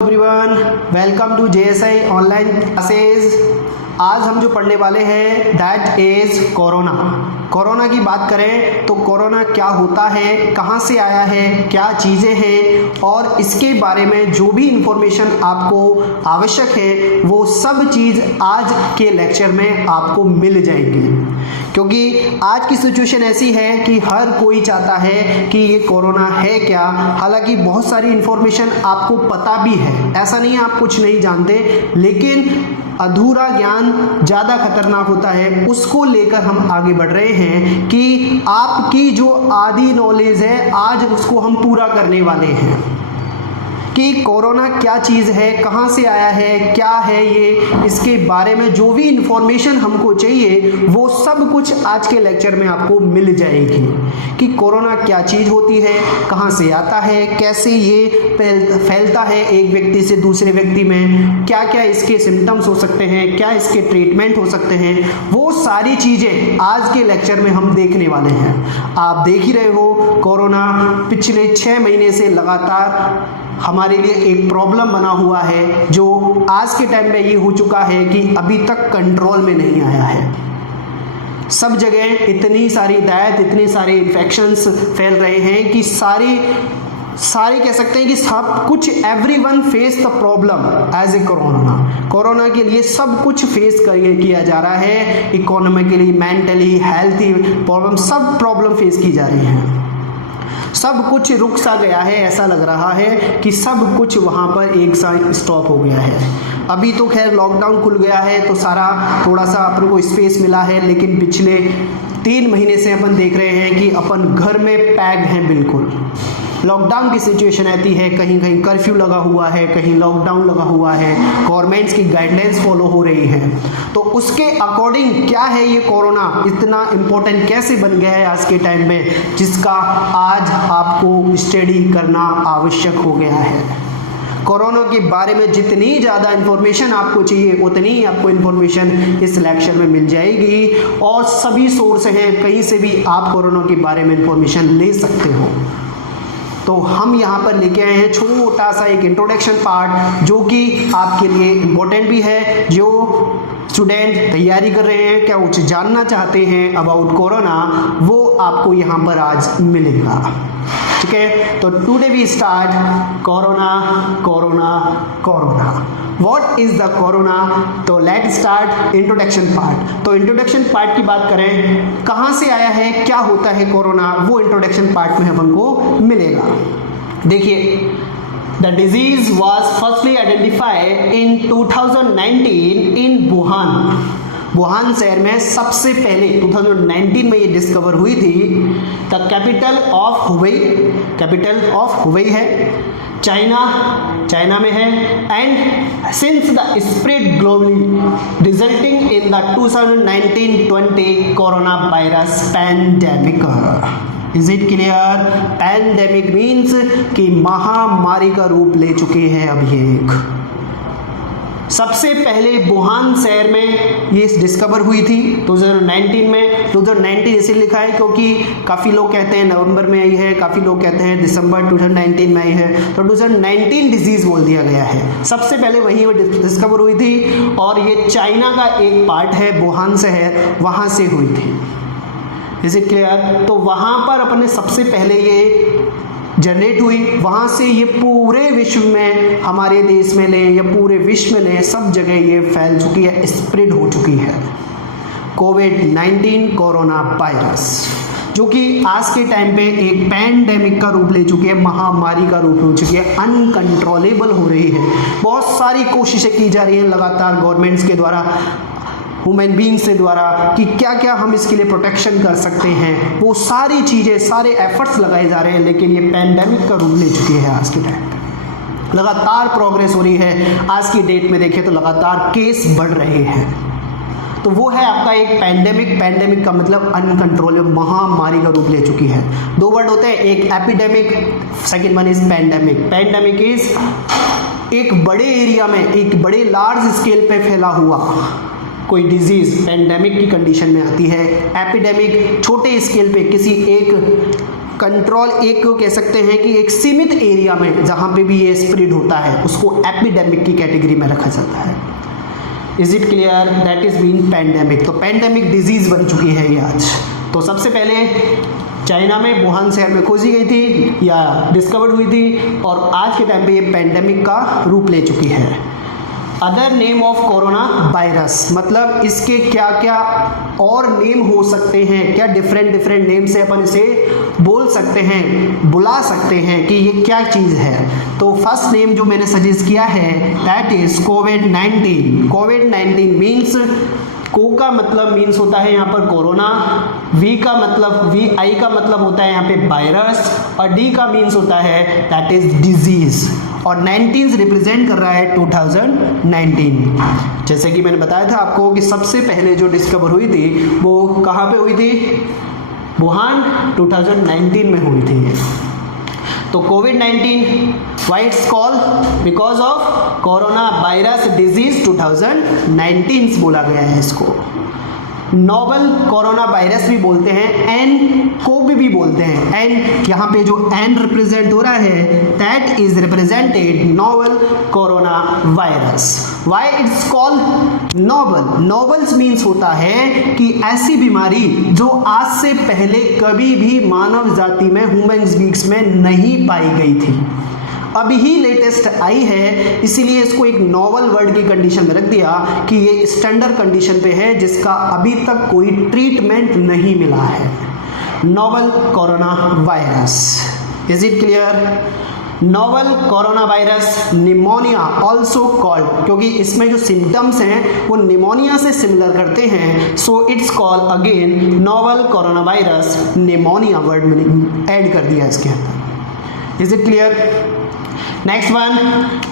Everyone, welcome to JSI online classes. आज हम जो पढ़ने वाले हैं दैट इज कोरोना। कोरोना की बात करें तो कोरोना क्या होता है, कहाँ से आया है, क्या चीज़ें हैं और इसके बारे में जो भी इंफॉर्मेशन आपको आवश्यक है वो सब चीज़ आज के लेक्चर में आपको मिल जाएंगी। क्योंकि आज की सिचुएशन ऐसी है कि हर कोई चाहता है कि ये कोरोना है क्या। हालांकि बहुत सारी इंफॉर्मेशन आपको पता भी है, ऐसा नहीं है आप कुछ नहीं जानते, लेकिन अधूरा ज्ञान ज़्यादा खतरनाक होता है। उसको लेकर हम आगे बढ़ रहे हैं कि आपकी जो आधी नॉलेज है आज उसको हम पूरा करने वाले हैं कि कोरोना क्या चीज़ है, कहाँ से आया है, क्या है ये, इसके बारे में जो भी इंफॉर्मेशन हमको चाहिए वो सब कुछ आज के लेक्चर में आपको मिल जाएगी कि कोरोना क्या चीज़ होती है, कहाँ से आता है, कैसे ये फैलता है एक व्यक्ति से दूसरे व्यक्ति में, क्या क्या इसके सिम्टम्स हो सकते हैं, क्या इसके ट्रीटमेंट हो सकते हैं, वो सारी चीज़ें आज के लेक्चर में हम देखने वाले हैं। आप देख ही रहे हो कोरोना पिछले 6 महीने से लगातार हमारे लिए एक प्रॉब्लम बना हुआ है, जो आज के टाइम में ये हो चुका है कि अभी तक कंट्रोल में नहीं आया है। सब जगह इतनी सारी दायत, इतने सारे इन्फेक्शंस फैल रहे हैं कि सारे कह सकते हैं कि सब कुछ everyone face the problem as a corona के लिए सब कुछ फेस किया जा रहा है। इकोनॉमिकली, मेंटली, हेल्थी प्रॉब्लम, सब प्रॉब्लम फेस की जा रही हैं। सब कुछ रुक सा गया है, ऐसा लग रहा है कि सब कुछ वहाँ पर एक साथ स्टॉप हो गया है। अभी तो खैर लॉकडाउन खुल गया है तो सारा थोड़ा सा अपन को स्पेस मिला है, लेकिन पिछले 3 महीने से अपन देख रहे हैं कि अपन घर में पैक हैं बिल्कुल। लॉकडाउन की सिचुएशन आती है, कहीं कहीं कर्फ्यू लगा हुआ है, कहीं लॉकडाउन लगा हुआ है, गवर्नमेंट्स की गाइडलाइंस फॉलो हो रही है। तो उसके अकॉर्डिंग क्या है ये कोरोना इतना इम्पोर्टेंट कैसे बन गया है आज के टाइम में, जिसका आज आपको स्टडी करना आवश्यक हो गया है। कोरोना के बारे में जितनी ज़्यादा इन्फॉर्मेशन आपको चाहिए उतनी ही आपको इन्फॉर्मेशन इस लेक्चर में मिल जाएगी, और सभी सोर्स हैं, कहीं से भी आप कोरोना के बारे में इन्फॉर्मेशन ले सकते हो। तो हम यहाँ पर लेके आए हैं छोटा सा एक इंट्रोडक्शन पार्ट, जो कि आपके लिए इम्पोर्टेंट भी है। जो स्टूडेंट तैयारी कर रहे हैं, क्या कुछ जानना चाहते हैं अबाउट कोरोना, वो आपको यहाँ पर आज मिलेगा। ठीक है, तो today we start corona. What is the corona? तो लेट स्टार्ट इंट्रोडक्शन पार्ट। तो इंट्रोडक्शन पार्ट की बात करें, कहाँ से आया है, क्या होता है कोरोना, वो इंट्रोडक्शन पार्ट में अपन को मिलेगा। देखिए, The disease was firstly identified in 2019 in Wuhan शहर में सबसे पहले 2019 में ये डिस्कवर हुई थी। द कैपिटल ऑफ हुबई है, चाइना में है। And since the spread globally resulting in the 2019-20 corona virus pandemic. Is it clear? Pandemic means कि महामारी का रूप ले चुके हैं अब ये एक। सबसे पहले वुहान शहर में ये डिस्कवर हुई थी 2019 में। 2019 इसलिए लिखा है क्योंकि काफ़ी लोग कहते हैं नवंबर में आई है, काफ़ी लोग कहते हैं दिसंबर 2019 में आई है, तो 2019 डिजीज़ बोल दिया गया है। सबसे पहले वहीं वो डिस्कवर हुई थी, और ये चाइना का एक पार्ट है वुहान शहर, वहाँ से हुई थी। Is it clear? तो वहाँ पर अपने सबसे पहले ये जनरेट हुई, वहाँ से ये पूरे विश्व में, हमारे देश में लें या पूरे विश्व में लें, सब जगह ये फैल चुकी है, स्प्रेड हो चुकी है कोविड-19 कोरोना वायरस, जो कि आज के टाइम पे एक पैंडेमिक का रूप ले चुकी है, महामारी का रूप ले चुकी है, अनकंट्रोलेबल हो रही है। बहुत सारी कोशिशें की जा रही हैं लगातार गवर्नमेंट्स के द्वारा, ह्यूमन बींग्स के द्वारा, कि क्या क्या हम इसके लिए प्रोटेक्शन कर सकते हैं। वो सारी चीज़ें, सारे एफर्ट्स लगाए जा रहे हैं, लेकिन ये पैंडेमिक का रूप ले चुकी है आज के टाइम पे। लगातार प्रोग्रेस हो रही है। आज की डेट में देखें तो लगातार केस बढ़ रहे हैं। तो वो है आपका एक पैंडेमिक का मतलब अनकंट्रोलेबल, महामारी का रूप ले चुकी है। 2 वर्ड होते हैं, एक epidemic, second one is pandemic. Pandemic is एक बड़े एरिया में, एक बड़े लार्ज स्केल पे फैला हुआ कोई डिजीज पैंडेमिक की कंडीशन में आती है। एपिडेमिक छोटे स्केल पे किसी एक कंट्रोल, एक कह सकते हैं कि एक सीमित एरिया में जहाँ पे भी ये स्प्रेड होता है उसको एपिडेमिक की कैटेगरी में रखा जाता है। Is it clear? That is been pandemic. तो पैंडेमिक डिजीज बन चुकी है ये आज। तो सबसे पहले चाइना में वुहान शहर में खोजी गई थी या डिस्कवर्ड हुई थी और आज के टाइम पे ये पैंडेमिक का रूप ले चुकी है। Other name of corona virus, मतलब इसके क्या क्या और नेम हो सकते हैं, क्या डिफरेंट नेम से अपन इसे बोल सकते हैं, बुला सकते हैं कि ये क्या चीज़ है। तो फर्स्ट नेम जो मैंने सजेस्ट किया है that is covid. Covid means को का मतलब मीन्स होता है यहाँ पर कोरोना, वी का मतलब आई का मतलब होता है यहाँ पे वायरस और डी का मीन्स होता है दैट इज डिजीज और 19 रिप्रेजेंट कर रहा है 2019। जैसे कि मैंने बताया था आपको कि सबसे पहले जो डिस्कवर हुई थी वो कहाँ पे हुई थी? वुहान 2019 में हुई थी। तो Covid why it's call? Because of corona virus disease 2019 बोला गया है इसको। नोवल कोरोना वायरस भी बोलते हैं, एन कोव भी बोलते हैं। एन यहाँ पे जो एन रिप्रेजेंट हो रहा है that is represented novel corona virus. Why it's called novel? Novels means होता है कि ऐसी बीमारी जो आज से पहले कभी भी मानव जाति में ह्यूमन बींग्स में नहीं पाई गई थी, अभी ही लेटेस्ट आई है, इसीलिए इसको एक नोवल वर्ड की कंडीशन में रख दिया कि ये स्टैंडर्ड कंडीशन पे है जिसका अभी तक कोई ट्रीटमेंट नहीं मिला है। Novel corona virus. Is it clear? Novel corona virus pneumonia also called, क्योंकि इसमें जो सिम्टम्स हैं वो निमोनिया से सिमिलर करते हैं, so it's called again novel corona virus. Pneumonia word में ऐड कर दिया इसके अंदर। Is it clear? Next one,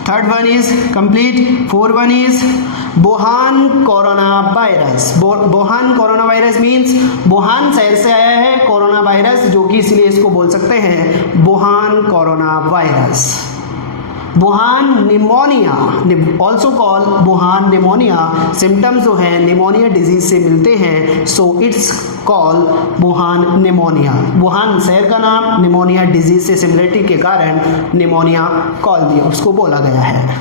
third one is complete. Fourth one is Wuhan corona virus. Wuhan corona virus means Wuhan शहर से आया है कोरोना वायरस, जो कि इसलिए इसको बोल सकते हैं Wuhan corona virus. Wuhan pneumonia also call Wuhan pneumonia. Symptoms जो है निमोनिया डिजीज से मिलते हैं, so it's call Wuhan pneumonia. Wuhan शहर का नाम, निमोनिया डिजीज से सिमिलरिटी के कारण निमोनिया कॉल दिया उसको बोला गया है।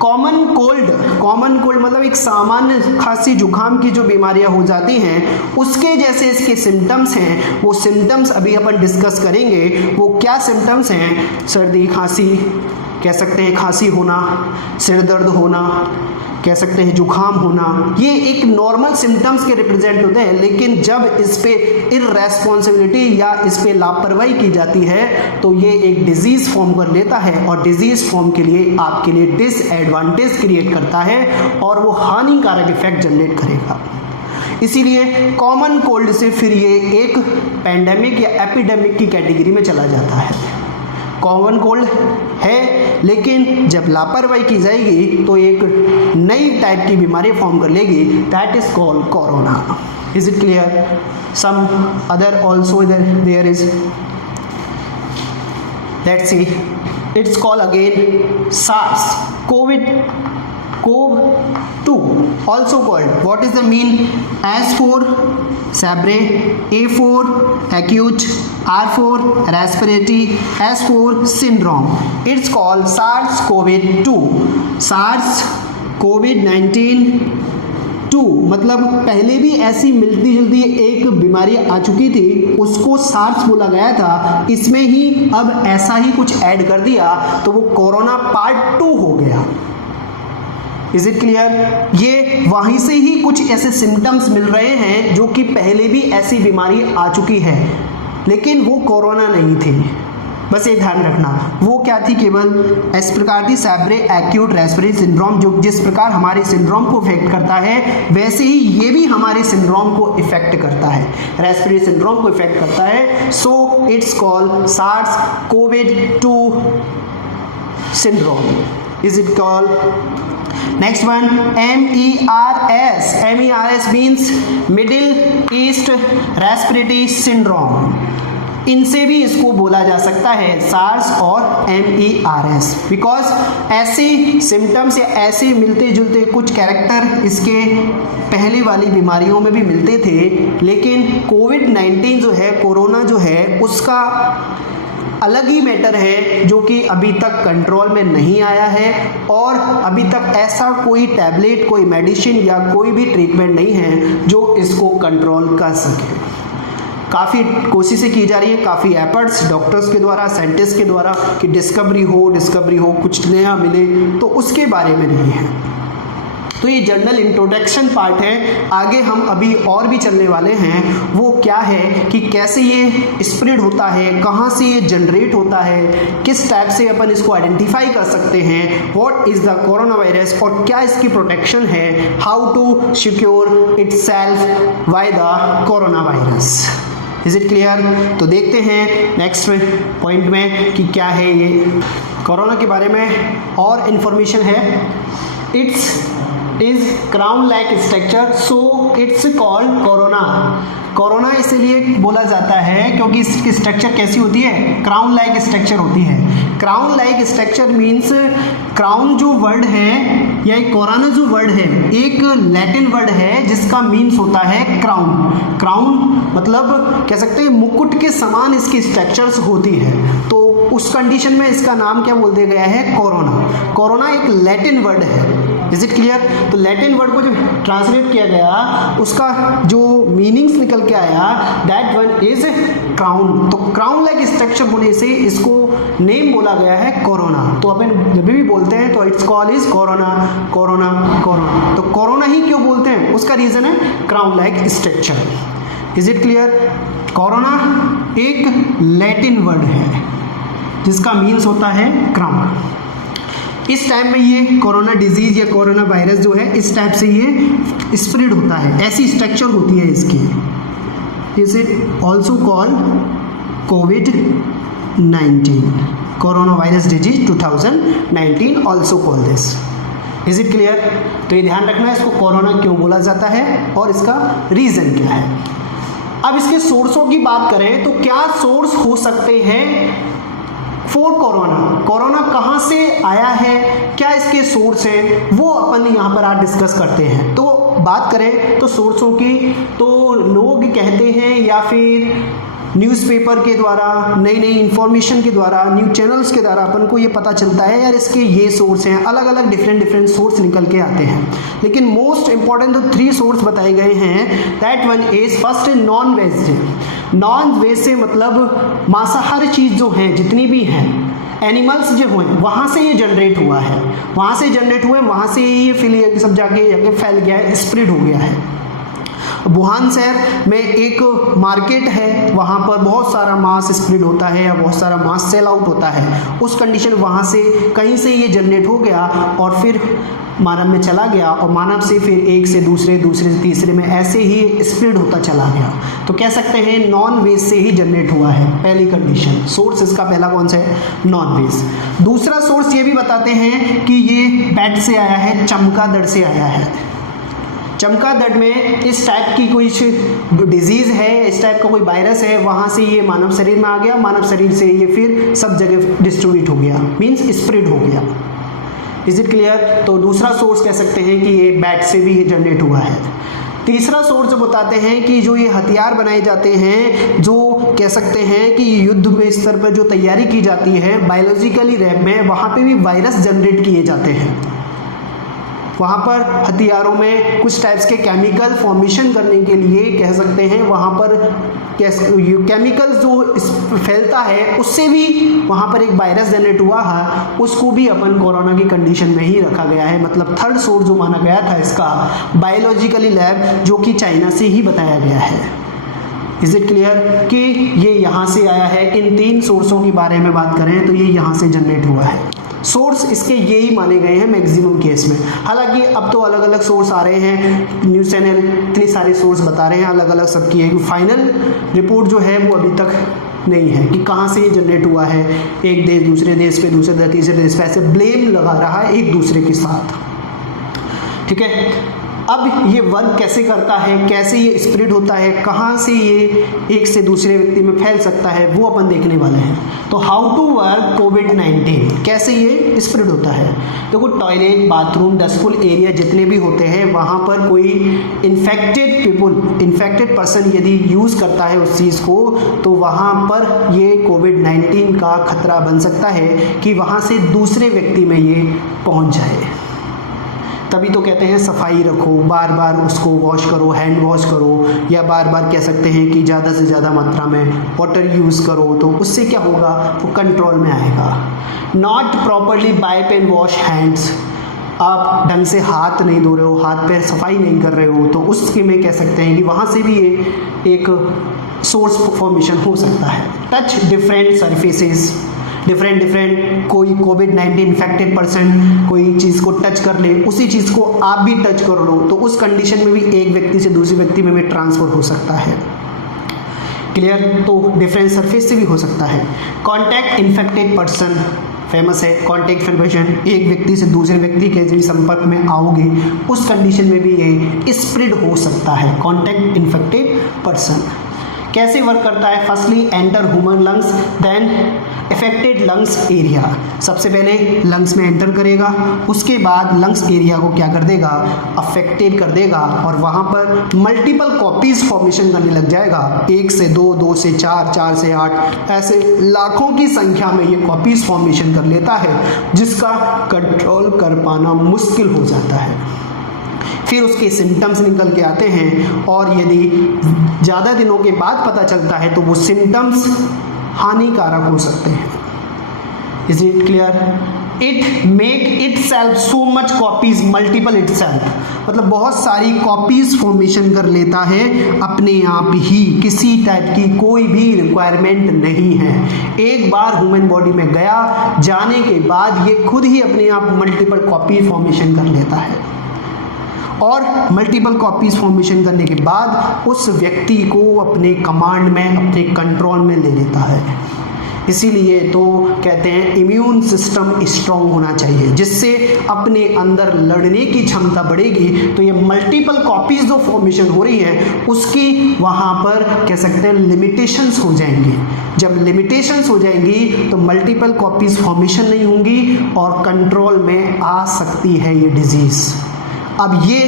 कॉमन कोल्ड, कॉमन कोल्ड मतलब एक सामान्य खांसी जुकाम की जो बीमारियां हो जाती हैं उसके जैसे इसके सिम्टम्स हैं। वो सिम्टम्स अभी अपन डिस्कस करेंगे। वो क्या सिम्टम्स हैं? सर्दी, खांसी कह सकते हैं, खांसी होना, सिर दर्द होना कह सकते हैं, जुकाम होना, ये एक नॉर्मल सिम्टम्स के रिप्रेजेंट होते हैं। लेकिन जब इस पे इररेस्पॉन्सिबिलिटी या इस पे लापरवाही की जाती है तो ये एक डिजीज फॉर्म कर लेता है और डिजीज फॉर्म के लिए आपके लिए डिसएडवांटेज क्रिएट करता है और वो हानिकारक इफेक्ट जनरेट करेगा। इसीलिए कॉमन कोल्ड से फिर ये एक पैंडेमिक या एपिडेमिक की कैटेगरी में चला जाता है। कॉमन कोल्ड है, लेकिन जब लापरवाही की जाएगी तो एक नई टाइप की बीमारी फॉर्म कर लेगी, that is called corona. Is it clear? Some other also there is, let's see, it's called again SARS CoV-2 also called. What is the mean? S for Sabre, A for acute, R for respiratory, S for syndrome. It's called SARS-CoV-2. SARS-CoV-19 2 मतलब पहले भी ऐसी मिलती जुलती एक बीमारी आ चुकी थी, उसको सार्स बोला गया था। इसमें ही अब ऐसा ही कुछ ऐड कर दिया तो वो कोरोना पार्ट 2 हो गया। Is it clear? ये वहीं से ही कुछ ऐसे सिम्टम्स मिल रहे हैं जो कि पहले भी ऐसी बीमारी आ चुकी है, लेकिन वो कोरोना नहीं थी। बस ये ध्यान रखना, वो क्या थी? केवल इस प्रकार की सैब्रे एक्यूट रेस्पिरेटरी सिंड्रोम, जो जिस प्रकार हमारे सिंड्रोम को इफेक्ट करता है वैसे ही ये भी हमारे सिंड्रोम को इफेक्ट करता है, रेस्पिरेटरी सिंड्रोम को इफेक्ट करता है। So it's called SARS-CoV-2 syndrome. Is it called? Next one, MERS. MERS means Middle East Respiratory Syndrome. इनसे भी इसको बोला जा सकता है सार्स और MERS, बिकॉज ऐसे सिम्टम्स या ऐसे मिलते जुलते कुछ कैरेक्टर इसके पहले वाली बीमारियों में भी मिलते थे, लेकिन कोविड-19 जो है, कोरोना जो है, उसका अलग ही मैटर है जो कि अभी तक कंट्रोल में नहीं आया है और अभी तक ऐसा कोई टैबलेट, कोई मेडिसिन या कोई भी ट्रीटमेंट नहीं है जो इसको कंट्रोल कर सके। काफ़ी कोशिशें की जा रही है, काफ़ी एफर्ट्स डॉक्टर्स के द्वारा, साइंटिस्ट के द्वारा कि डिस्कवरी हो, कुछ नया मिले, तो उसके बारे में नहीं है। तो ये जनरल इंट्रोडक्शन पार्ट है। आगे हम अभी और भी चलने वाले हैं, वो क्या है कि कैसे ये स्प्रेड होता है, कहाँ से ये जनरेट होता है, किस टाइप से अपन इसको आइडेंटिफाई कर सकते हैं, what is the corona virus और क्या इसकी प्रोटेक्शन है, how to secure itself by the corona virus. Is it clear? तो देखते हैं नेक्स्ट पॉइंट में कि क्या है ये कोरोना के बारे में और इन्फॉर्मेशन है। It's is crown like structure, so it's called corona. Corona इसलिए बोला जाता है क्योंकि इसकी स्ट्रक्चर कैसी होती है, क्राउन लाइक स्ट्रक्चर होती है। Crown like structure means crown जो वर्ड है या कोरोना जो वर्ड है एक लैटिन वर्ड है जिसका मीन्स होता है क्राउन। क्राउन मतलब कह सकते हैं मुकुट के समान इसकी स्ट्रक्चर्स होती है, तो उस कंडीशन में इसका नाम क्या बोल दिया गया है, कोरोना। कोरोना एक लैटिन वर्ड है। Is it clear? तो लैटिन वर्ड को जो ट्रांसलेट किया गया उसका जो मीनिंग्स निकल के आया, दैट वन इज क्राउन। तो क्राउन लाइक स्ट्रक्चर होने से इसको नेम बोला गया है कोरोना। तो अपन जब भी बोलते हैं तो it's call is corona, corona, corona. तो कोरोना ही क्यों बोलते हैं, उसका रीजन है crown like structure. Is it clear? Corona एक लैटिन वर्ड है जिसका मीन्स होता है क्राउन। इस टाइम में ये कोरोना डिजीज या कोरोना वायरस जो है इस टाइप से ये स्प्रेड होता है, ऐसी स्ट्रक्चर होती है इसकी। Is it also called covid, corona virus disease 2019 also call this. Is it clear? तो ये ध्यान रखना है इसको कोरोना क्यों बोला जाता है और इसका रीजन क्या है। अब इसके सोर्सों की बात करें तो क्या सोर्स हो सकते हैं फॉर कोरोना। कोरोना कहाँ से आया है, क्या इसके सोर्स हैं, वो अपन यहाँ पर आज डिस्कस करते हैं। तो बात करें तो सोर्सों की, तो लोग कहते हैं या फिर न्यूज़पेपर के द्वारा, नई नई इन्फॉर्मेशन के द्वारा, न्यूज़ चैनल्स के द्वारा अपन को ये पता चलता है यार इसके ये सोर्स हैं, अलग अलग डिफरेंट सोर्स निकल के आते हैं। लेकिन मोस्ट इंपॉर्टेंट तो 3 सोर्स बताए गए हैं। That one is first non veg. Non veg से मतलब मांसाहारी चीज़ जो हैं, जितनी भी हैं एनिमल्स जो हैं, वहाँ से ये जनरेट हुआ है, वहाँ से जनरेट हुए, वहाँ से ये फिर सब जाके फैल गया है, स्प्रेड हो गया है। वुहान शहर में एक मार्केट है, वहाँ पर बहुत सारा मांस स्प्रेड होता है या बहुत सारा मांस सेल आउट होता है। उस कंडीशन वहाँ से कहीं से ये जनरेट हो गया और फिर मानव में चला गया और मानव से फिर एक से दूसरे से तीसरे में ऐसे ही स्प्रेड होता चला गया। तो कह सकते हैं नॉन वेज से ही जनरेट हुआ है, पहली कंडीशन। सोर्स इसका पहला कौन सा है, नॉन वेज। दूसरा सोर्स ये भी बताते हैं कि ये बैट से आया है, चमगादड़ से आया है। चमगादड़ में इस टाइप की कोई डिजीज़ है, इस टाइप का कोई वायरस है, वहाँ से ये मानव शरीर में आ गया, मानव शरीर से ये फिर सब जगह डिस्ट्रीब्यूट हो गया, मीन्स स्प्रेड हो गया। Is it clear? तो दूसरा सोर्स कह सकते हैं कि ये बैट से भी जनरेट हुआ है। तीसरा सोर्स जो बताते हैं कि जो ये हथियार बनाए जाते हैं, जो कह सकते हैं कि युद्ध में स्तर पर जो तैयारी की जाती है बायोलॉजिकली लैब में, वहाँ पे भी वायरस जनरेट किए जाते हैं। वहाँ पर हथियारों में कुछ टाइप्स के केमिकल फॉर्मेशन करने के लिए कह सकते हैं वहाँ पर केमिकल जो फैलता है उससे भी वहाँ पर एक वायरस जनरेट हुआ है, उसको भी अपन कोरोना की कंडीशन में ही रखा गया है। मतलब थर्ड सोर्स जो माना गया था इसका बायोलॉजिकली लैब, जो कि चाइना से ही बताया गया है। इज इट क्लियर कि ये यहाँ से आया है। इन 3 सोर्सों के बारे में बात करें तो ये यहाँ से जनरेट हुआ है। सोर्स इसके यही माने गए हैं मैक्सिमम केस में। हालांकि अब तो अलग अलग सोर्स आ रहे हैं, न्यूज़ चैनल इतने सारे सोर्स बता रहे हैं, अलग अलग सबकी है। फाइनल रिपोर्ट जो है वो अभी तक नहीं है कि कहाँ से ये जनरेट हुआ है। एक देश दूसरे देश पे, दूसरे देश तीसरे देश पे ऐसे ब्लेम लगा रहा है एक दूसरे के साथ। ठीक है, अब ये वर्क कैसे करता है, कैसे ये स्प्रेड होता है, कहाँ से ये एक से दूसरे व्यक्ति में फैल सकता है, वो अपन देखने वाले हैं। तो हाउ टू वर्क कोविड-19, कैसे ये स्प्रेड होता है। देखो टॉयलेट, बाथरूम, डस्टफुल एरिया जितने भी होते हैं वहाँ पर कोई इन्फेक्टेड पर्सन यदि यूज़ करता है उस चीज़ को, तो वहाँ पर ये कोविड-19 का खतरा बन सकता है कि वहाँ से दूसरे व्यक्ति में ये पहुँच जाए। तभी तो कहते हैं सफाई रखो, बार बार उसको वॉश करो, हैंड वॉश करो, या बार बार कह सकते हैं कि ज़्यादा से ज़्यादा मात्रा में वाटर यूज़ करो, तो उससे क्या होगा, वो कंट्रोल में आएगा। Not properly wipe and wash hands, आप ढंग से हाथ नहीं धो रहे हो, हाथ पैर सफाई नहीं कर रहे हो, तो उसके में कह सकते हैं कि वहाँ से भी ये एक सोर्स फॉर्मेशन हो सकता है। टच डिफरेंट सर्फेसेस, डिफरेंट कोई कोविड-19 इन्फेक्टेड पर्सन कोई चीज़ को टच कर ले, उसी चीज़ को आप भी टच कर लो, तो उस कंडीशन में भी एक व्यक्ति से दूसरे व्यक्ति में भी ट्रांसफ़र हो सकता है। क्लियर, तो डिफरेंट सरफेस से भी हो सकता है। कॉन्टैक्ट इन्फेक्टेड पर्सन फेमस है, कॉन्टैक्ट इन्फेक्शन, एक व्यक्ति से दूसरे व्यक्ति के यदि संपर्क में आओगे उस कंडीशन में भी ये स्प्रेड हो सकता है, कॉन्टैक्ट इन्फेक्टेड पर्सन। कैसे वर्क करता है, firstly enter human lungs, then affected lungs area, सबसे पहले लंग्स में एंटर करेगा, उसके बाद लंग्स एरिया को क्या कर देगा, अफेक्टेड कर देगा, और वहाँ पर मल्टीपल कॉपीज फॉर्मेशन करने लग जाएगा, 1 से 2, 2 से 4, 4 से 8, ऐसे लाखों की संख्या में ये कॉपीज फॉर्मेशन कर लेता है, जिसका कंट्रोल कर पाना मुश्किल हो जाता है। फिर उसके सिम्टम्स निकल के आते हैं, और यदि ज़्यादा दिनों के बाद पता चलता है तो वो सिम्टम्स हानिकारक हो सकते हैं। Is it clear? It make it self so much copies multiple it self, मतलब बहुत सारी कॉपीज फॉर्मेशन कर लेता है अपने आप ही, किसी टाइप की कोई भी रिक्वायरमेंट नहीं है। एक बार ह्यूमन बॉडी में गया, जाने के बाद ये खुद ही अपने आप मल्टीपल कॉपी फॉर्मेशन कर लेता है, और मल्टीपल कॉपीज फॉर्मेशन करने के बाद उस व्यक्ति को अपने कमांड में, अपने कंट्रोल में ले लेता है। इसीलिए तो कहते हैं इम्यून सिस्टम स्ट्रॉन्ग होना चाहिए, जिससे अपने अंदर लड़ने की क्षमता बढ़ेगी। तो ये मल्टीपल कॉपीज जो फॉर्मेशन हो रही है उसकी वहाँ पर कह सकते हैं लिमिटेशंस हो जाएंगी। जब लिमिटेशंस हो जाएंगी तो मल्टीपल कॉपीज फॉर्मेशन नहीं होंगी और कंट्रोल में आ सकती है ये डिजीज़। अब ये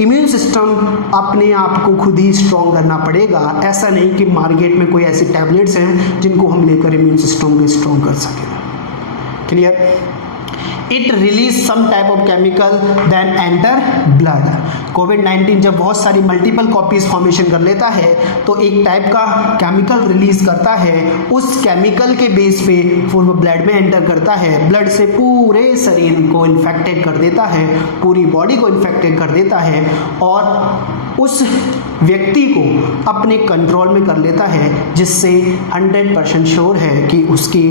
इम्यून सिस्टम अपने आप को खुद ही स्ट्रॉन्ग करना पड़ेगा, ऐसा नहीं कि मार्केट में कोई ऐसी टैबलेट्स हैं जिनको हम लेकर इम्यून सिस्टम को स्ट्रॉन्ग कर सकें। Clear? It release some type of chemical then enter blood. Covid जब बहुत सारी मल्टीपल कॉपीज फॉर्मेशन कर लेता है तो एक टाइप का केमिकल रिलीज करता है, उस केमिकल के बेस पे फिर वो ब्लड में एंटर करता है, ब्लड से पूरे शरीर को इन्फेक्टेड कर देता है, पूरी बॉडी को इन्फेक्टेड कर देता है, और उस व्यक्ति को अपने कंट्रोल में कर लेता है, जिससे 100% श्योर है कि उसकी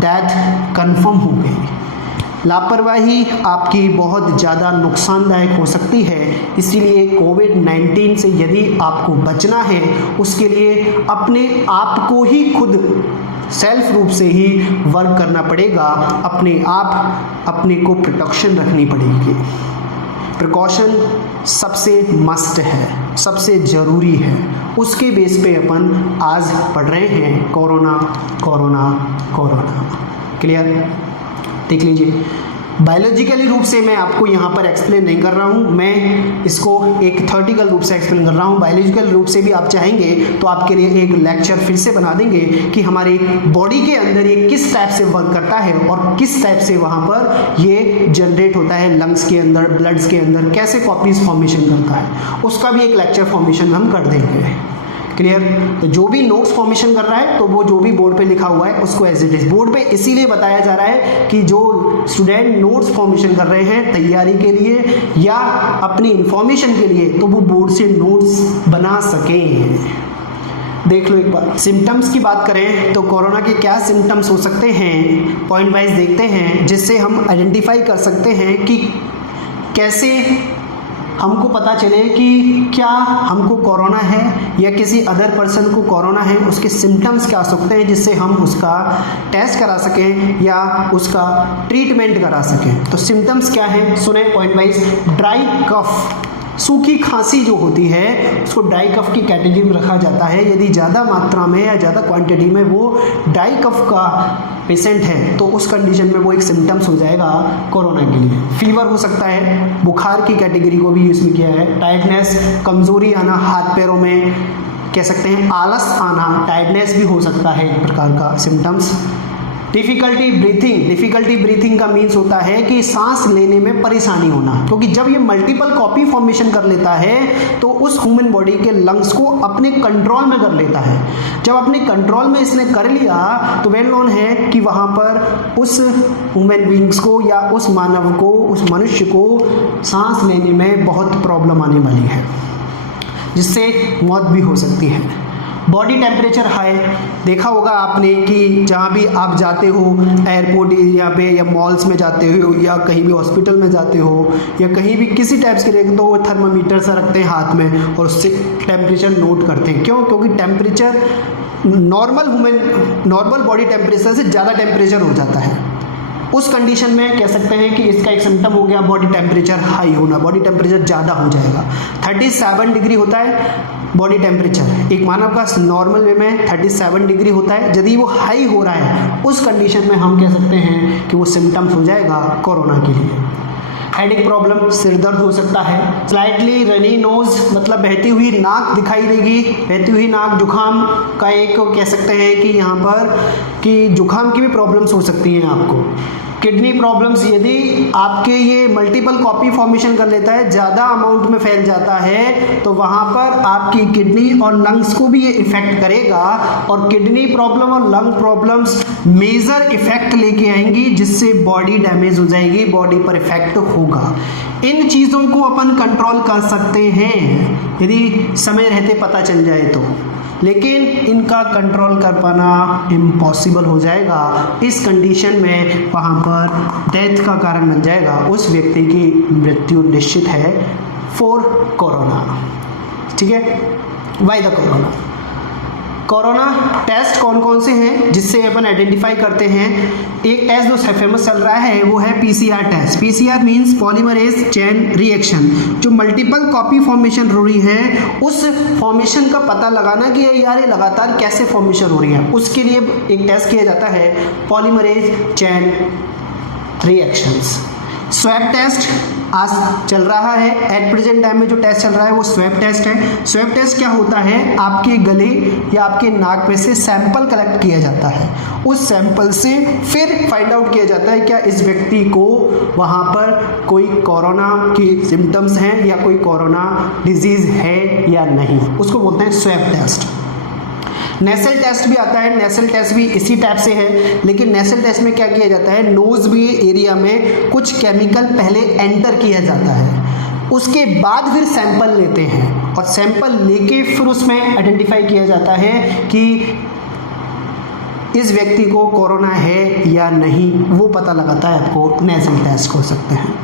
डेथ कंफर्म हो गई। लापरवाही आपकी बहुत ज़्यादा नुकसानदायक हो सकती है, इसीलिए कोविड-19 से यदि आपको बचना है उसके लिए अपने आप को ही खुद सेल्फ रूप से ही वर्क करना पड़ेगा, अपने को प्रिकॉशन रखनी पड़ेगी। प्रिकॉशन सबसे मस्ट है, सबसे ज़रूरी है, उसके बेस पे अपन आज पढ़ रहे हैं कोरोना कोरोना कोरोना। क्लियर? देख लीजिए, बायोलॉजिकली रूप से मैं आपको यहाँ पर एक्सप्लेन नहीं कर रहा हूँ, मैं इसको एक थ्योरेटिकल रूप से एक्सप्लेन कर रहा हूँ। बायोलॉजिकल रूप से भी आप चाहेंगे तो आपके लिए एक लेक्चर फिर से बना देंगे कि हमारी बॉडी के अंदर ये किस टाइप से वर्क करता है और किस टाइप से वहाँ पर ये जनरेट होता है, लंग्स के अंदर, ब्लड्स के अंदर कैसे कॉपीज फॉर्मेशन करता है, उसका भी एक लेक्चर फॉर्मेशन हम कर देंगे। क्लियर? तो जो भी नोट्स फॉर्मेशन कर रहा है तो वो जो भी बोर्ड पे लिखा हुआ है उसको एज इट इज बोर्ड पे इसीलिए बताया जा रहा है कि जो स्टूडेंट नोट्स फॉर्मेशन कर रहे हैं तैयारी के लिए या अपनी इंफॉर्मेशन के लिए, तो वो बोर्ड से नोट्स बना सकें। देख लो एक बार, सिम्टम्स की बात करें तो कोरोना के क्या सिम्टम्स हो सकते हैं, पॉइंट वाइज देखते हैं, जिससे हम आइडेंटिफाई कर सकते हैं कि कैसे हमको पता चले कि क्या हमको कोरोना है या किसी अदर पर्सन को कोरोना है, उसके सिम्टम्स क्या हो सकते हैं जिससे हम उसका टेस्ट करा सकें या उसका ट्रीटमेंट करा सकें। तो सिम्टम्स क्या है सुने पॉइंट वाइज। ड्राई कफ, सूखी खांसी जो होती है उसको ड्राई कफ की कैटेगरी में रखा जाता है। यदि ज़्यादा मात्रा में या ज़्यादा क्वांटिटी में वो ड्राई कफ का पेशेंट है तो उस कंडीशन में वो एक सिम्टम्स हो जाएगा कोरोना के लिए। फीवर हो सकता है, बुखार की कैटेगरी को भी इसमें किया है। टायर्डनेस, कमज़ोरी आना हाथ पैरों में, कह सकते हैं आलस आना, टायर्डनेस भी हो सकता है एक प्रकार का सिम्टम्स। डिफ़िकल्टी ब्रीथिंग का मीन्स होता है कि सांस लेने में परेशानी होना, क्योंकि जब ये मल्टीपल कॉपी फॉर्मेशन कर लेता है तो उस ह्यूमन बॉडी के लंग्स को अपने कंट्रोल में कर लेता है। जब अपने कंट्रोल में इसने कर लिया तो वेल नोन है कि वहाँ पर उस ह्यूमन बींग्स को या उस मानव को, उस मनुष्य को सांस लेने में बहुत प्रॉब्लम आने वाली है, जिससे मौत भी हो सकती है। बॉडी टेम्परेचर हाई, देखा होगा आपने कि जहाँ भी आप जाते हो, एयरपोर्ट एरिया पे या मॉल्स में जाते हो या कहीं भी हॉस्पिटल में जाते हो या कहीं भी किसी टाइप्स के लिए, तो वो थर्मामीटर सा रखते हैं हाथ में और उससे टेम्परेचर नोट करते हैं। क्यों? क्योंकि टेम्परेचर नॉर्मल बॉडी टेम्परेचर से ज़्यादा टेम्परेचर हो जाता है। उस कंडीशन में कह सकते हैं कि इसका एक सिम्टम हो गया बॉडी टेम्परेचर हाई होना, बॉडी टेम्परेचर ज़्यादा हो जाएगा। 37 डिग्री होता है बॉडी टेम्परेचर, एक मानव का नॉर्मल वे में 37 डिग्री होता है। यदि वो हाई हो रहा है उस कंडीशन में हम कह सकते हैं कि वो सिम्टम्स हो जाएगा कोरोना के लिए। हेडेक प्रॉब्लम, सिर दर्द हो सकता है। स्लाइटली रनी नोज, मतलब बहती हुई नाक दिखाई देगी। बहती हुई नाक जुखाम का एक कह सकते हैं कि यहाँ पर कि जुखाम की भी प्रॉब्लम्स हो सकती हैं आपको। किडनी प्रॉब्लम्स, यदि आपके ये मल्टीपल कॉपी फॉर्मेशन कर लेता है, ज़्यादा अमाउंट में फैल जाता है तो वहाँ पर आपकी किडनी और लंग्स को भी ये इफ़ेक्ट करेगा और किडनी प्रॉब्लम और लंग प्रॉब्लम्स मेजर इफ़ेक्ट लेके आएंगी, जिससे बॉडी डैमेज हो जाएगी, बॉडी पर इफ़ेक्ट होगा। इन चीज़ों को अपन कंट्रोल कर सकते हैं यदि समय रहते पता चल जाए तो, लेकिन इनका कंट्रोल कर पाना इम्पॉसिबल हो जाएगा। इस कंडीशन में वहाँ पर डेथ का कारण बन जाएगा, उस व्यक्ति की मृत्यु निश्चित है फॉर कोरोना। ठीक है, why the corona. Corona test कौन कौन से हैं जिससे अपन आइडेंटिफाई करते हैं? एक टेस्ट जो फेमस चल रहा है वो है PCR test. PCR means polymerase chain reaction, जो मल्टीपल कॉपी फॉर्मेशन हो रही है उस फॉर्मेशन का पता लगाना कि यार ये लगातार कैसे फॉर्मेशन हो रही है, उसके लिए एक टेस्ट किया जाता है polymerase chain reactions. Swab test आज चल रहा है, एट प्रेजेंट टाइम में जो टेस्ट चल रहा है वो स्वैब टेस्ट है। स्वैब टेस्ट क्या होता है? आपके गले या आपके नाक में से सैंपल कलेक्ट किया जाता है, उस सैंपल से फिर फाइंड आउट किया जाता है क्या इस व्यक्ति को वहाँ पर कोई कोरोना की सिम्टम्स हैं या कोई कोरोना डिजीज़ है या नहीं, उसको बोलते हैं स्वैब टेस्ट। नेसल टेस्ट भी आता है, नेसल टेस्ट भी इसी टाइप से है, लेकिन नेसल टेस्ट में क्या किया जाता है, नोज भी एरिया में कुछ केमिकल पहले एंटर किया जाता है, उसके बाद फिर सैंपल लेते हैं और सैंपल लेके फिर उसमें आइडेंटिफाई किया जाता है कि इस व्यक्ति को कोरोना है या नहीं, वो पता लगाता है आपको नेसल टेस्ट हो सकते हैं।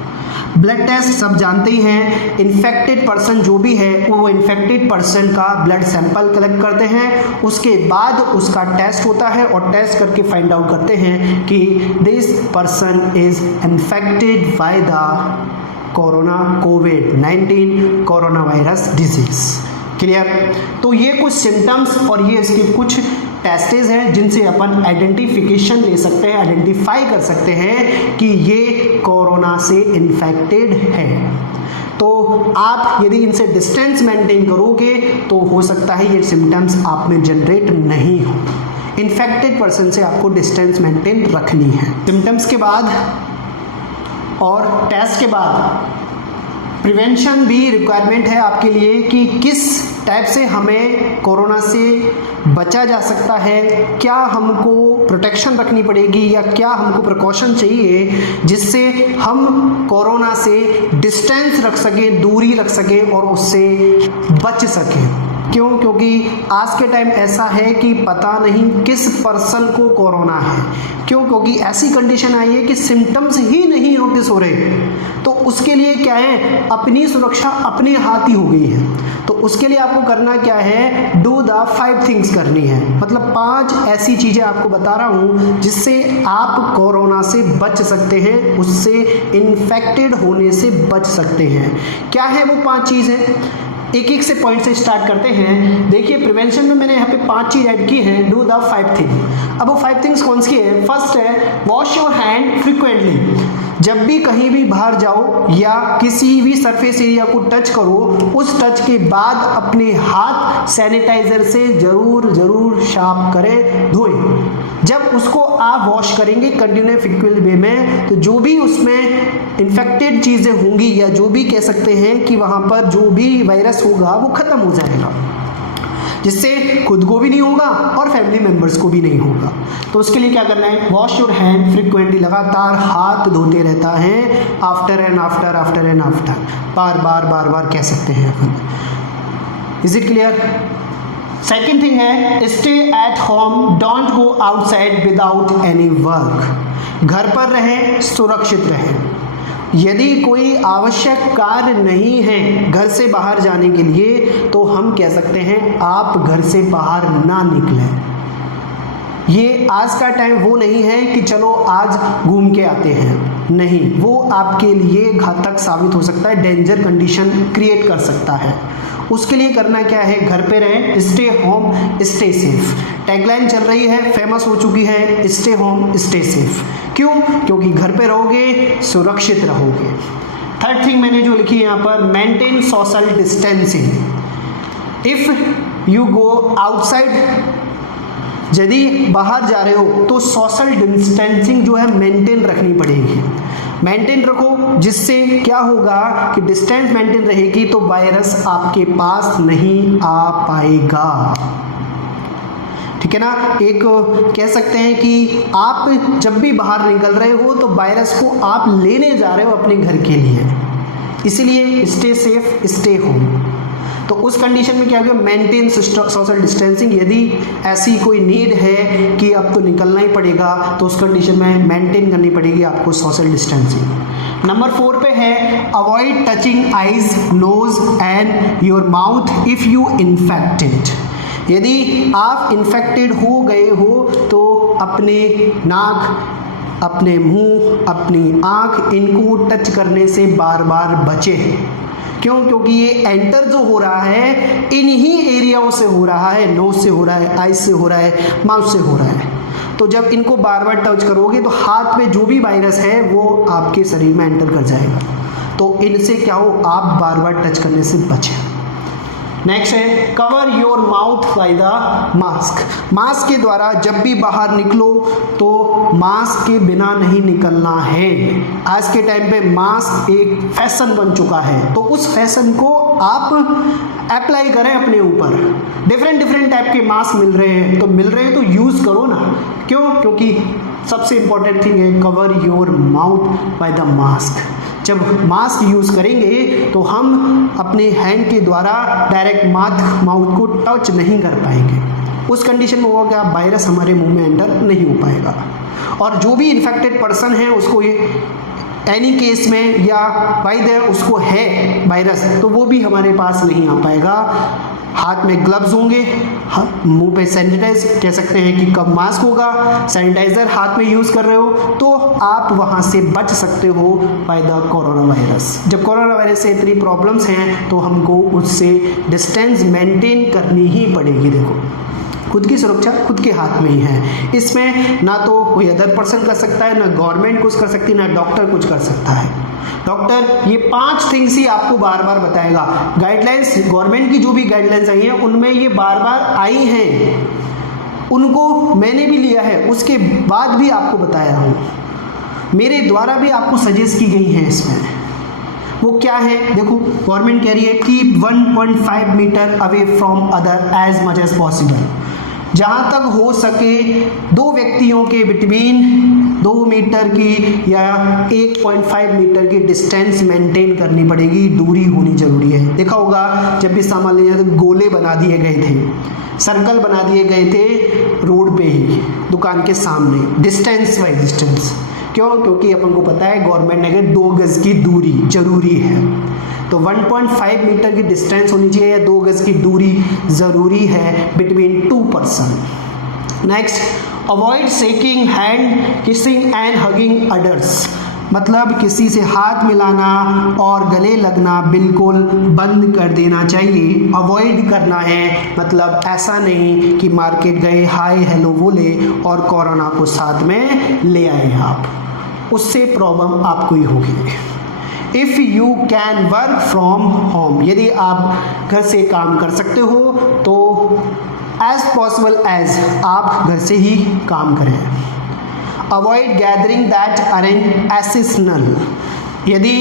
ब्लड टेस्ट सब जानते ही हैं, इन्फेक्टेड पर्सन जो भी है वो इन्फेक्टेड पर्सन का ब्लड सैंपल कलेक्ट करते हैं, उसके बाद उसका टेस्ट होता है और टेस्ट करके फाइंड आउट करते हैं कि this person is infected by the covid corona virus disease. Clear? तो ये कुछ सिम्टम्स और ये इसके कुछ टेस्टेज हैं जिनसे अपन आइडेंटिफिकेशन ले सकते हैं, आइडेंटिफाई कर सकते हैं कि ये कोरोना से इन्फेक्टेड है। तो आप यदि इनसे डिस्टेंस मेंटेन करोगे तो हो सकता है ये सिम्टम्स आप में जनरेट नहीं हो। इन्फेक्टेड पर्सन से आपको डिस्टेंस मेंटेन रखनी है। सिम्टम्स के बाद और टेस्ट के बाद प्रिवेंशन भी रिक्वायरमेंट है आपके लिए कि किस टाइप से हमें कोरोना से बचा जा सकता है, क्या हमको प्रोटेक्शन रखनी पड़ेगी या क्या हमको प्रिकॉशन चाहिए जिससे हम कोरोना से डिस्टेंस रख सकें, दूरी रख सकें और उससे बच सकें। क्यों? क्योंकि आज के टाइम ऐसा है कि पता नहीं किस पर्सन को कोरोना है। क्यों? क्योंकि ऐसी कंडीशन आई है कि सिम्टम्स ही नहीं नोटिस हो रहे, तो उसके लिए क्या है, अपनी सुरक्षा अपने हाथ ही हो गई है। तो उसके लिए आपको करना क्या है, डू द 5 थिंग्स करनी है। मतलब 5 ऐसी चीज़ें आपको बता रहा हूँ जिससे आप कोरोना से बच सकते हैं, उससे इन्फेक्टेड होने से बच सकते हैं। क्या है वो 5 चीज़ें? एक एक से पॉइंट से स्टार्ट करते हैं। देखिए प्रिवेंशन में मैंने यहाँ पे 5 चीज़ ऐड की हैं, डू द 5 थिंग। अब वो 5 थिंग्स कौन सी है? फर्स्ट है वॉश योर हैंड फ्रिक्वेंटली। जब भी कहीं भी बाहर जाओ या किसी भी सरफेस एरिया को टच करो, उस टच के बाद अपने हाथ सैनिटाइजर से जरूर साफ करें, धोएं। जब उसको आप वॉश करेंगे कंटिन्यू फ्रिक्वेंट वे में, तो जो भी उसमें इन्फेक्टेड चीज़ें होंगी या जो भी कह सकते हैं कि वहाँ पर जो भी वायरस होगा वो ख़त्म हो जाएगा, जिससे खुद को भी नहीं होगा और फैमिली मेम्बर्स को भी नहीं होगा। तो उसके लिए क्या करना है, वॉश योर हैंड फ्रिक्वेंटली, लगातार हाथ धोते रहता है, आफ्टर एंड आफ्टर, बार बार कह सकते हैं अपन। Is it clear? Second thing है stay at home, don't go outside without any work. घर पर रहें, सुरक्षित रहें। यदि कोई आवश्यक कार्य नहीं है घर से बाहर जाने के लिए, तो हम कह सकते हैं आप घर से बाहर ना निकलें। ये आज का टाइम वो नहीं है कि चलो आज घूम के आते हैं, नहीं, वो आपके लिए घातक साबित हो सकता है, डेंजर कंडीशन क्रिएट कर सकता है। उसके लिए करना क्या है, घर पे रहें, stay home stay safe. Tagline चल रही है, फेमस हो चुकी है, स्टे होम स्टे सेफ। क्यों? क्योंकि घर पे रहोगे, सुरक्षित रहोगे। थर्ड थिंग मैंने जो लिखी है यहाँ पर, maintain social distancing. If you go outside, यदि बाहर जा रहे हो तो सोशल डिस्टेंसिंग जो है मेंटेन रखनी पड़ेगी। मेंटेन रखो, जिससे क्या होगा कि डिस्टेंस मेंटेन रहेगी तो वायरस आपके पास नहीं आ पाएगा। ठीक है ना? एक कह सकते हैं कि आप जब भी बाहर निकल रहे हो तो वायरस को आप लेने जा रहे हो अपने घर के लिए, इसलिए स्टे सेफ स्टे होम। तो उस कंडीशन में क्या होगा, मेंटेन सोशल डिस्टेंसिंग। यदि ऐसी कोई नीड है कि अब तो निकलना ही पड़ेगा, तो उस कंडीशन में मेंटेन करनी पड़ेगी आपको सोशल डिस्टेंसिंग। नंबर 4 पे है avoid touching eyes, nose and your mouth if you infected. यदि आप इन्फेक्टेड हो गए हो तो अपने नाक, अपने मुंह, अपनी आँख, इनको टच करने से बार बार बचें। क्यों? क्योंकि ये एंटर जो हो रहा है इन्हीं एरियाओं से हो रहा है, नोज से हो रहा है, आइज से हो रहा है, माउथ से हो रहा है। तो जब इनको बार बार टच करोगे तो हाथ में जो भी वायरस है वो आपके शरीर में एंटर कर जाएगा। तो इनसे क्या हो, आप बार बार टच करने से बचें। नेक्स्ट है cover your mouth by the mask. Mask के द्वारा जब भी बाहर निकलो तो मास्क के बिना नहीं निकलना है। आज के टाइम पे मास्क एक फैशन बन चुका है, तो उस फैशन को आप अप्लाई करें अपने ऊपर। डिफरेंट टाइप के मास्क मिल रहे हैं तो यूज़ करो ना। क्यों? क्योंकि सबसे इंपॉर्टेंट थिंग है cover your mouth by the mask. जब मास्क यूज़ करेंगे तो हम अपने हैंड के द्वारा डायरेक्ट माउथ को टच नहीं कर पाएंगे। उस कंडीशन में होगा क्या, वायरस हमारे मुंह में एंटर नहीं हो पाएगा। और जो भी इन्फेक्टेड पर्सन है उसको ये एनी केस में या बाय द उसको है वायरस, तो वो भी हमारे पास नहीं आ पाएगा। हाथ में ग्लव्स होंगे, मुंह पे सैनिटाइज कह सकते हैं कि कब मास्क होगा, सैनिटाइजर हाथ में यूज़ कर रहे हो तो आप वहाँ से बच सकते हो बाय द कोरोना वायरस। जब कोरोना वायरस से इतनी प्रॉब्लम्स हैं तो हमको उससे डिस्टेंस मेंटेन करनी ही पड़ेगी। देखो, खुद की सुरक्षा खुद के हाथ में ही है। इसमें ना तो कोई अदर पर्सन कर सकता है, ना गवर्नमेंट कुछ कर सकती है, ना डॉक्टर कुछ कर सकता है। डॉक्टर ये 5 थिंग्स ही आपको बार बार बताएगा। गाइडलाइंस, गवर्नमेंट की जो भी गाइडलाइंस आई हैं उनमें ये बार बार आई हैं, उनको मैंने भी लिया है, उसके बाद भी आपको बताया हूँ, मेरे द्वारा भी आपको सजेस्ट की गई हैं। इसमें वो क्या है, देखो गवर्नमेंट कह रही है keep 1.5 metre away from other as much as possible. जहाँ तक हो सके 2 व्यक्तियों के बिटवीन 2 मीटर की या 1.5 मीटर की डिस्टेंस मेंटेन करनी पड़ेगी, दूरी होनी जरूरी है। देखा होगा जब भी सामान ले जाते गोले बना दिए गए थे, सर्कल बना दिए गए थे रोड पे ही दुकान के सामने, डिस्टेंस बाई डिस्टेंस। क्यों? क्योंकि अपन को पता है गवर्नमेंट ने 2 गज की दूरी जरूरी है। तो 1.5 मीटर की डिस्टेंस होनी चाहिए या 2 गज की दूरी ज़रूरी है between 2 person. Next, avoid shaking hand, kissing and hugging others, मतलब किसी से हाथ मिलाना और गले लगना बिल्कुल बंद कर देना चाहिए, अवॉइड करना है। मतलब ऐसा नहीं कि मार्केट गए, हाय हेलो बोले और कोरोना को साथ में ले आए आप, उससे प्रॉब्लम आपको ही होगी। If you can work from home, यदि आप घर से काम कर सकते हो तो एज पॉसिबल एज आप घर से ही काम करें। अवॉइड गैदरिंग दैट अरेंज एसेशनल, यदि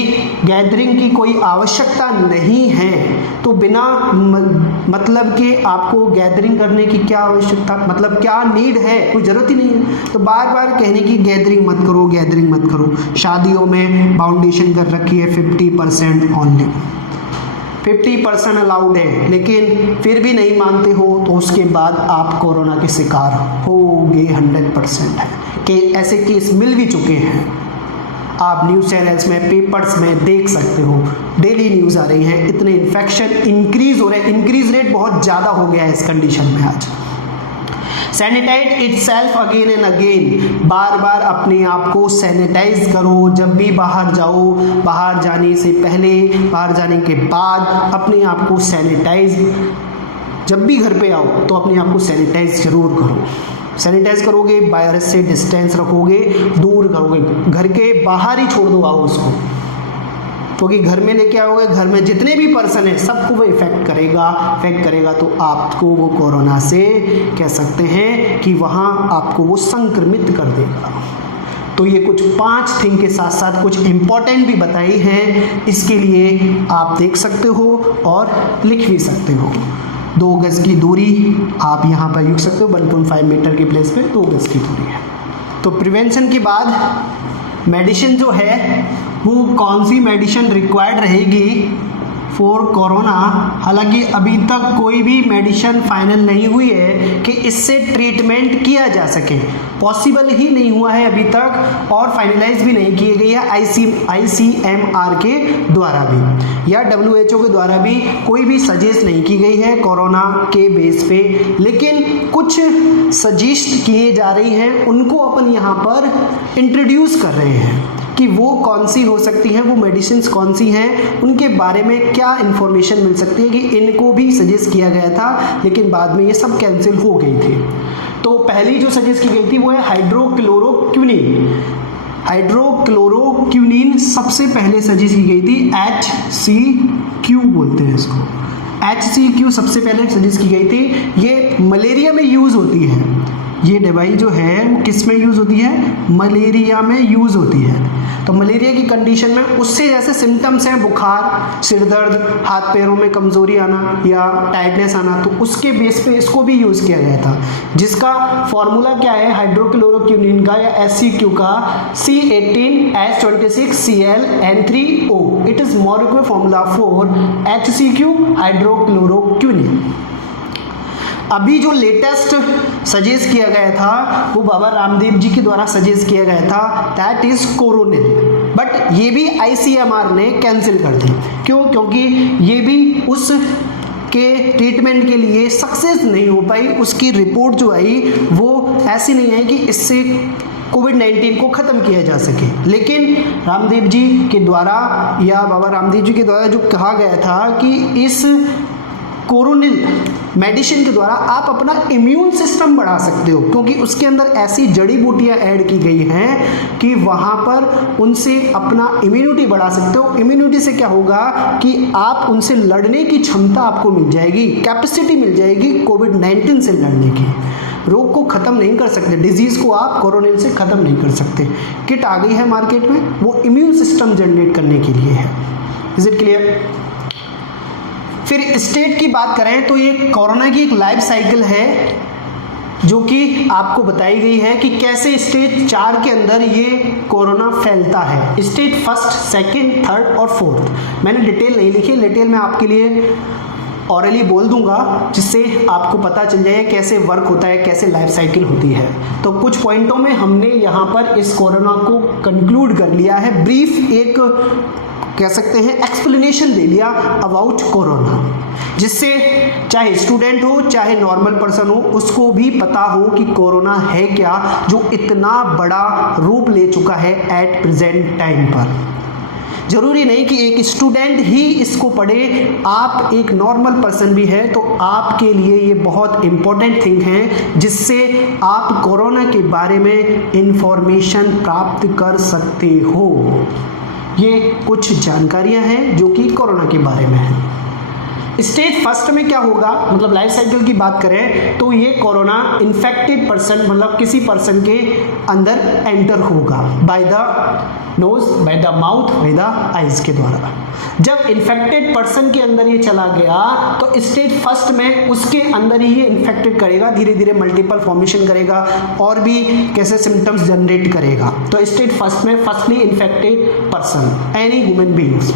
गैदरिंग की कोई आवश्यकता नहीं है तो बिना मतलब के आपको गैदरिंग करने की क्या आवश्यकता, मतलब क्या नीड है, कोई ज़रूरत ही नहीं है। तो बार बार कहने की गैदरिंग मत करो, गैदरिंग मत करो। शादियों में बाउंडेशन कर रखी है 50% ओनली, 50% अलाउड है, लेकिन फिर भी नहीं मानते हो तो उसके बाद आप कोरोना के शिकार होगे 100% है कि ऐसे केस मिल भी चुके हैं। आप न्यूज़ चैनल्स में, पेपर्स में देख सकते हो, डेली न्यूज़ आ रही है, इतने इन्फेक्शन इंक्रीज हो रहे हैं, इंक्रीज रेट बहुत ज़्यादा हो गया है इस कंडीशन में आज। Sanitize itself again and again, बार बार अपने आप को सैनिटाइज करो। जब भी बाहर जाओ, बाहर जाने से पहले, बाहर जाने के बाद अपने आप को सैनिटाइज, जब भी घर पे आओ तो अपने आप को सैनिटाइज जरूर करो। सैनिटाइज करोगे, वायरस से डिस्टेंस रखोगे, दूर करोगे, घर के बाहर ही छोड़ दो आओ उसको, क्योंकि घर में लेके आओगे, घर में जितने भी पर्सन हैं सबको वो इफेक्ट करेगा तो आपको वो कोरोना से कह सकते हैं कि वहाँ आपको वो संक्रमित कर देगा। तो ये कुछ 5 थिंग के साथ साथ कुछ इम्पोर्टेंट भी बताई हैं, इसके लिए आप देख सकते हो और लिख भी सकते हो। 2 गज की दूरी आप यहाँ पर यूज सकते हो, 1.5 मीटर की प्लेस पे 2 गज की दूरी है। तो प्रिवेंशन के बाद मेडिसिन जो है वो कौन सी मेडिसिन रिक्वायर्ड रहेगी फॉर कोरोना, हालांकि अभी तक कोई भी मेडिसिन फाइनल नहीं हुई है कि इससे ट्रीटमेंट किया जा सके, पॉसिबल ही नहीं हुआ है अभी तक, और फाइनलाइज भी नहीं की गई है ICMR के द्वारा भी या WHO के द्वारा भी कोई भी सजेस्ट नहीं की गई है कोरोना के बेस पे, लेकिन कुछ सजेस्ट किए जा रही हैं, उनको अपन यहाँ पर इंट्रोड्यूस कर रहे हैं कि वो कौन सी हो सकती हैं, वो मेडिसिन्स कौन सी हैं, उनके बारे में क्या इन्फॉर्मेशन मिल सकती है कि इनको भी सजेस्ट किया गया था लेकिन बाद में ये सब कैंसिल हो गई थी। तो पहली जो सजेस्ट की गई थी वो है हाइड्रोक्लोरोक्विनीन। हाइड्रोक्लोरोक्विनीन सबसे पहले सजेस्ट की गई थी, HCQ बोलते हैं इसको, HCQ सबसे पहले सजेस्ट की गई थी। ये मलेरिया में यूज़ होती है, ये दवाई जो है वो किस में यूज़ होती है, मलेरिया में यूज़ होती है। तो मलेरिया की कंडीशन में उससे जैसे सिम्टम्स हैं बुखार, सिर दर्द, हाथ पैरों में कमज़ोरी आना या टायर्डनेस आना, तो उसके बेस पे इसको भी यूज़ किया गया था, जिसका फॉर्मूला क्या है हाइड्रोक्लोरोक्विनीन का या HCQ का, C18H26Cl N3O। It is molecular formula for HCQ हाइड्रोक्लोरोक्विनीन। अभी जो लेटेस्ट सजेस्ट किया गया था वो बाबा रामदेव जी के द्वारा सजेस्ट किया गया था, दैट इज कोरोनिल, बट ये भी ICMR ने कैंसिल कर दी। क्यों? क्योंकि ये भी उस के ट्रीटमेंट के लिए सक्सेस नहीं हो पाई, उसकी रिपोर्ट जो आई वो ऐसी नहीं है कि इससे कोविड-19 को ख़त्म किया जा सके। लेकिन रामदेव जी के द्वारा या बाबा रामदेव जी के द्वारा जो कहा गया था कि इस कोरोनिल मेडिसिन के द्वारा आप अपना इम्यून सिस्टम बढ़ा सकते हो, क्योंकि उसके अंदर ऐसी जड़ी बूटियां ऐड की गई हैं कि वहाँ पर उनसे अपना इम्यूनिटी बढ़ा सकते हो। इम्यूनिटी से क्या होगा कि आप उनसे लड़ने की क्षमता आपको मिल जाएगी, कैपेसिटी मिल जाएगी कोविड-19 से लड़ने की। रोग को ख़त्म नहीं कर सकते, डिजीज़ को आप कोरोनिल से ख़त्म नहीं कर सकते। किट आ गई है मार्केट में, वो इम्यून सिस्टम जनरेट करने के लिए है। Is it clear? फिर स्टेट की बात करें तो ये कोरोना की एक लाइफ साइकिल है जो कि आपको बताई गई है कि कैसे स्टेज 4 के अंदर ये कोरोना फैलता है। स्टेज 1, 2, 3 और 4 मैंने डिटेल नहीं लिखी, डिटेल मैं आपके लिए ऑरली बोल दूंगा जिससे आपको पता चल जाए कैसे वर्क होता है, कैसे लाइफ साइकिल होती है। तो कुछ पॉइंटों में हमने यहाँ पर इस कोरोना को कंक्लूड कर लिया है। ब्रीफ एक कह सकते हैं एक्सप्लेनेशन दे दिया अबाउट कोरोना, जिससे चाहे स्टूडेंट हो चाहे नॉर्मल पर्सन हो उसको भी पता हो कि कोरोना है क्या, जो इतना बड़ा रूप ले चुका है एट प्रेजेंट टाइम पर। जरूरी नहीं कि एक स्टूडेंट ही इसको पढ़े, आप एक नॉर्मल पर्सन भी है तो आपके लिए ये बहुत इंपॉर्टेंट थिंग है, जिससे आप कोरोना के बारे में इंफॉर्मेशन प्राप्त कर सकते हो। ये कुछ जानकारियां हैं जो कि कोरोना के बारे में है। स्टेज फर्स्ट में क्या होगा, मतलब लाइफ साइकिल की बात करें तो ये कोरोना इन्फेक्टेड पर्सन, मतलब किसी पर्सन के अंदर एंटर होगा by the nose, by the mouth, by the eyes के द्वारा। जब इन्फेक्टेड पर्सन के अंदर ये चला गया तो स्टेज फर्स्ट में उसके अंदर ही ये इन्फेक्टेड करेगा, धीरे धीरे मल्टीपल फॉर्मेशन करेगा और भी कैसे सिम्टम्स जनरेट करेगा। तो स्टेज फर्स्ट में firstly infected person, any human beings,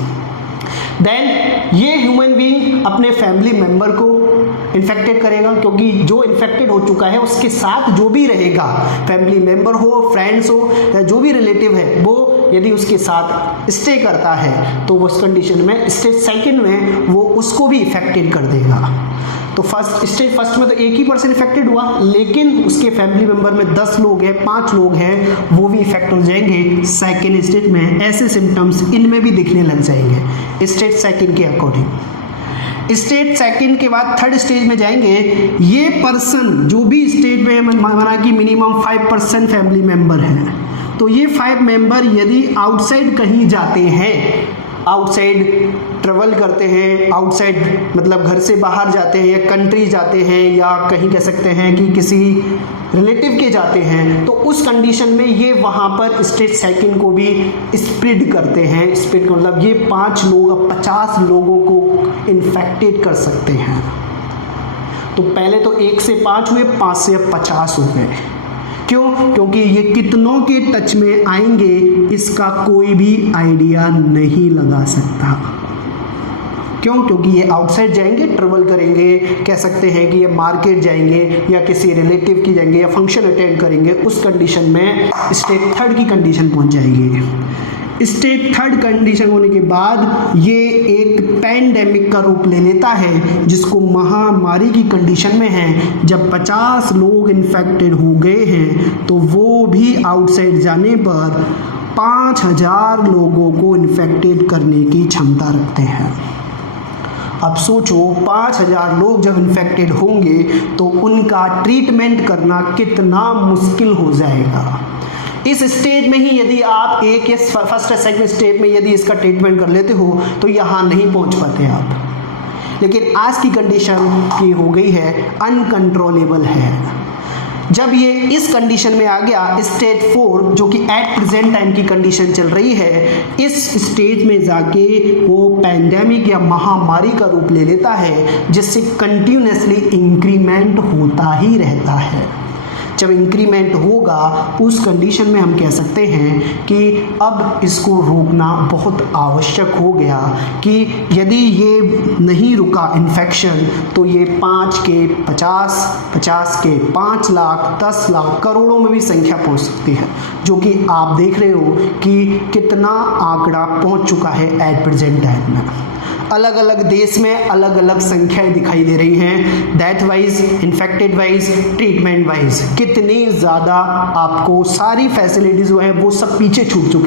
then ये ह्यूमन बीइंग अपने फैमिली मेंबर को इन्फेक्टेड करेगा, क्योंकि जो इन्फेक्टेड हो चुका है उसके साथ जो भी रहेगा, फैमिली मेंबर हो, फ्रेंड्स हो या जो भी रिलेटिव है, वो यदि उसके साथ स्टे करता है तो उस कंडीशन में स्टेज सेकंड में वो उसको भी इफेक्टेड कर देगा। तो स्टेज फर्स्ट में तो एक ही पर्सन इफेक्टेड हुआ, लेकिन उसके फैमिली मेंबर में 10 लोग हैं, 5 लोग हैं, वो भी इफेक्ट हो जाएंगे सेकेंड स्टेज में। ऐसे सिम्टम्स इनमें भी दिखने लग जाएंगे स्टेज सेकंड के अकॉर्डिंग। स्टेज सेकंड के बाद थर्ड स्टेज में जाएंगे। ये पर्सन जो भी स्टेज में माना कि मिनिमम 5% फैमिली मेंबर हैं, तो ये 5 मेंबर यदि आउटसाइड कहीं जाते हैं, आउटसाइड ट्रेवल करते हैं, आउटसाइड मतलब घर से बाहर जाते हैं या कंट्री जाते हैं या कहीं कह सकते हैं कि किसी रिलेटिव के जाते हैं, तो उस कंडीशन में ये वहाँ पर स्टेज सेकंड को भी स्प्रेड करते हैं। स्प्रेड मतलब ये 5 लोग 50 लोगों को इन्फेक्टेड कर सकते हैं। तो पहले तो 1 से 5 हुए, 5 से 50 हो गए। क्यों? क्योंकि ये कितनों के टच में आएंगे इसका कोई भी आइडिया नहीं लगा सकता। क्यों? क्योंकि ये आउटसाइड जाएंगे, ट्रेवल करेंगे, कह सकते हैं कि ये मार्केट जाएंगे या किसी रिलेटिव की जाएंगे या फंक्शन अटेंड करेंगे, उस कंडीशन में स्टेज थर्ड की कंडीशन पहुंच जाएगी। स्टेज थर्ड कंडीशन होने के बाद ये एक पैंडेमिक का रूप ले लेता है, जिसको महामारी की कंडीशन में है। जब 50 लोग इन्फेक्टेड हो गए हैं तो वो भी आउटसाइड जाने पर 5000 लोगों को इन्फेक्टेड करने की क्षमता रखते हैं। अब सोचो 5000 लोग जब इन्फेक्टेड होंगे तो उनका ट्रीटमेंट करना कितना मुश्किल हो जाएगा। इस स्टेज में ही यदि आप एक या फर्स्ट या सेकंड स्टेज में यदि इसका ट्रीटमेंट कर लेते हो तो यहाँ नहीं पहुँच पाते आप, लेकिन आज की कंडीशन की हो गई है अनकंट्रोलेबल है। जब ये इस कंडीशन में आ गया स्टेज 4, जो कि एट प्रेजेंट टाइम की कंडीशन चल रही है, इस स्टेज में जाके वो पैंडेमिक या महामारी का रूप ले लेता है, जिससे कंटिन्यूसली इंक्रीमेंट होता ही रहता है। जब इंक्रीमेंट होगा उस कंडीशन में हम कह सकते हैं कि अब इसको रोकना बहुत आवश्यक हो गया, कि यदि ये नहीं रुका इन्फेक्शन तो ये 5 के 50, 50 के 5 लाख, 10 लाख, करोड़ों में भी संख्या पहुंच सकती है, जो कि आप देख रहे हो कि कितना आंकड़ा पहुंच चुका है एट प्रेजेंट टाइम में। अलग अलग देश में अलग अलग संख्याएं दिखाई दे रही हैं, death wise, infected wise, treatment wise. कितनी ज़्यादा आपको सारी फैसिलिटीज़ जो है वो सब पीछे छूट चुकी